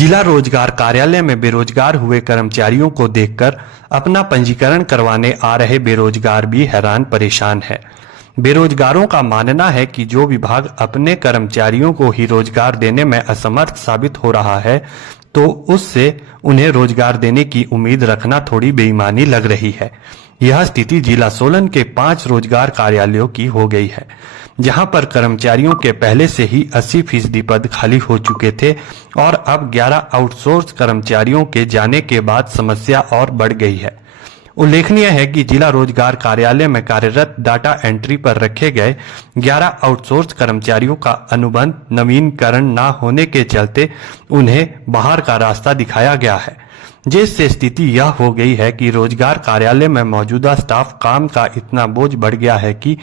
जिला रोजगार कार्यालय में बेरोजगार हुए कर्मचारियों को देखकर अपना पंजीकरण करवाने आ रहे बेरोजगार भी हैरान परेशान है। बेरोजगारों का मानना है कि जो विभाग अपने कर्मचारियों को ही रोजगार देने में असमर्थ साबित हो रहा है, तो उससे उन्हें रोजगार देने की उम्मीद रखना थोड़ी बेईमानी लग रही है। यह स्थिति जिला सोलन के 5 रोजगार कार्यालयों की हो गई है, जहां पर कर्मचारियों के पहले से ही 80% पद खाली हो चुके थे और अब 11 आउटसोर्स कर्मचारियों के जाने के बाद समस्या और बढ़ गई है। उल्लेखनीय है कि जिला रोजगार कार्यालय में कार्यरत डाटा एंट्री पर रखे गए 11 आउटसोर्स कर्मचारियों का अनुबंध नवीनीकरण न होने के चलते उन्हें बाहर का रास्ता दिखाया गया है, जिससे स्थिति यह हो गई है कि रोजगार कार्यालय में मौजूदा स्टाफ काम का इतना बोझ बढ़ गया है कि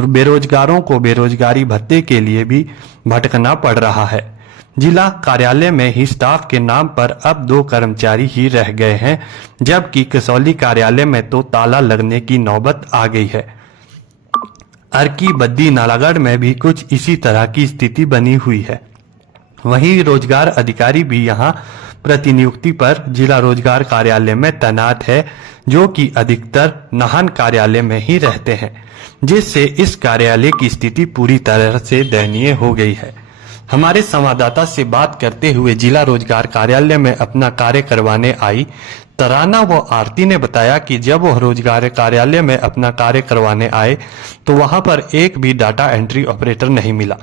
बेरोजगारों को बेरोजगारी भत्ते के लिए भी भटकना पड़ रहा है। जिला कार्यालय में ही स्टाफ के नाम पर अब 2 कर्मचारी ही रह गए हैं, जबकि कसौली कार्यालय में तो ताला लगने की नौबत आ गई है। अर्की बद्दी नालागढ़ में भी कुछ इसी तरह की स्थिति बनी हुई है। वहीं रोजगार अधिकारी भी यहां प्रतिनियुक्ति पर जिला रोजगार कार्यालय में तैनात है, जो कि अधिकतर नाहन कार्यालय में ही रहते हैं, जिससे इस कार्यालय की स्थिति पूरी तरह से दयनीय हो गई है। हमारे संवाददाता से बात करते हुए जिला रोजगार कार्यालय में अपना कार्य करवाने आई तराना व आरती ने बताया कि जब वह रोजगार कार्यालय में अपना कार्य करवाने आए तो वहां पर एक भी डाटा एंट्री ऑपरेटर नहीं मिला,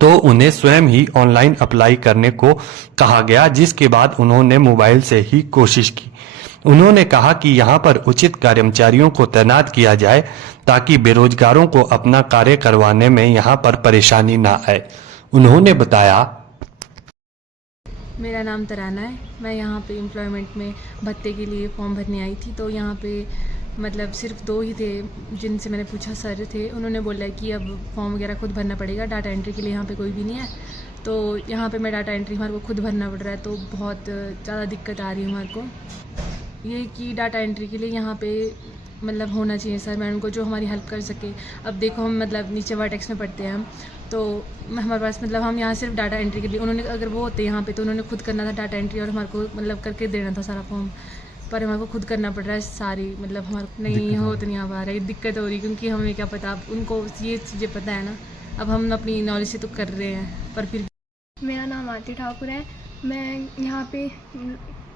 तो उन्हें स्वयं ही ऑनलाइन अप्लाई करने को कहा गया, जिसके बाद उन्होंने मोबाइल से ही कोशिश की। उन्होंने कहा कि यहां पर उचित कर्मचारियों को तैनात किया जाए ताकि बेरोजगारों को अपना कार्य करवाने में यहां पर परेशानी न आए। उन्होंने बताया, मेरा नाम तराना है। मैं यहाँ पे एम्प्लॉयमेंट में भत्ते के लिए फॉर्म भरने आई थी, तो यहाँ पे मतलब सिर्फ 2 ही थे जिनसे मैंने पूछा, सर थे। उन्होंने बोला कि अब फॉर्म वगैरह खुद भरना पड़ेगा, डाटा एंट्री के लिए यहाँ पे कोई भी नहीं है। तो यहाँ पे मैं डाटा एंट्री हमारे को खुद भरना पड़ रहा है, तो बहुत ज़्यादा दिक्कत आ रही है हमारे को। ये कि डाटा एंट्री के लिए यहाँ पे मतलब होना चाहिए सर मैडम को जो हमारी हेल्प कर सके। अब देखो हम मतलब नीचे वर्टेक्स में पढ़ते हैं हम, तो हमारे पास मतलब हम यहाँ सिर्फ डाटा एंट्री के लिए, उन्होंने अगर वो होते यहाँ पे तो उन्होंने खुद करना था डाटा एंट्री और हमारे को मतलब करके देना था सारा फॉर्म, पर हमारे को खुद करना पड़ रहा है सारी, मतलब हमारे को नहीं हो तो नहीं आ पा रहा है, दिक्कत हो रही क्योंकि हमें क्या पता, अब उनको ये चीज़ें पता है ना, अब हम अपनी नॉलेज से तो कर रहे हैं पर फिर। मेरा नाम आरती ठाकुर है। मैं यहाँ पे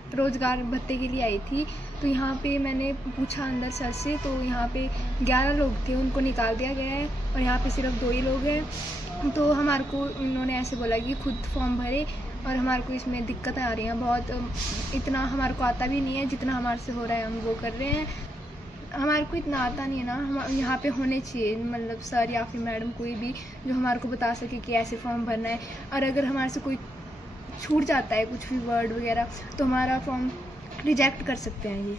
रोज़गार भत्ते के लिए आई थी, तो यहाँ पे मैंने पूछा अंदर सर से, तो यहाँ पे 11 लोग थे, उनको निकाल दिया गया है और यहाँ पे सिर्फ 2 ही लोग हैं। तो हमारे को उन्होंने ऐसे बोला कि खुद फॉर्म भरे और हमारे को इसमें दिक्कतें आ रही हैं बहुत, इतना हमारे को आता भी नहीं है, जितना हमारे से हो रहा है हम वो कर रहे हैं। हमारे को इतना आता नहीं है ना, हम यहाँ पे होने चाहिए मतलब सर या फिर मैडम कोई भी जो हमारे को बता सके कि ऐसे फॉर्म भरना है, और अगर हमारे से कोई छूट जाता है कुछ भी वर्ड वगैरह तो हमारा फॉर्म रिजेक्ट कर सकते हैं ये।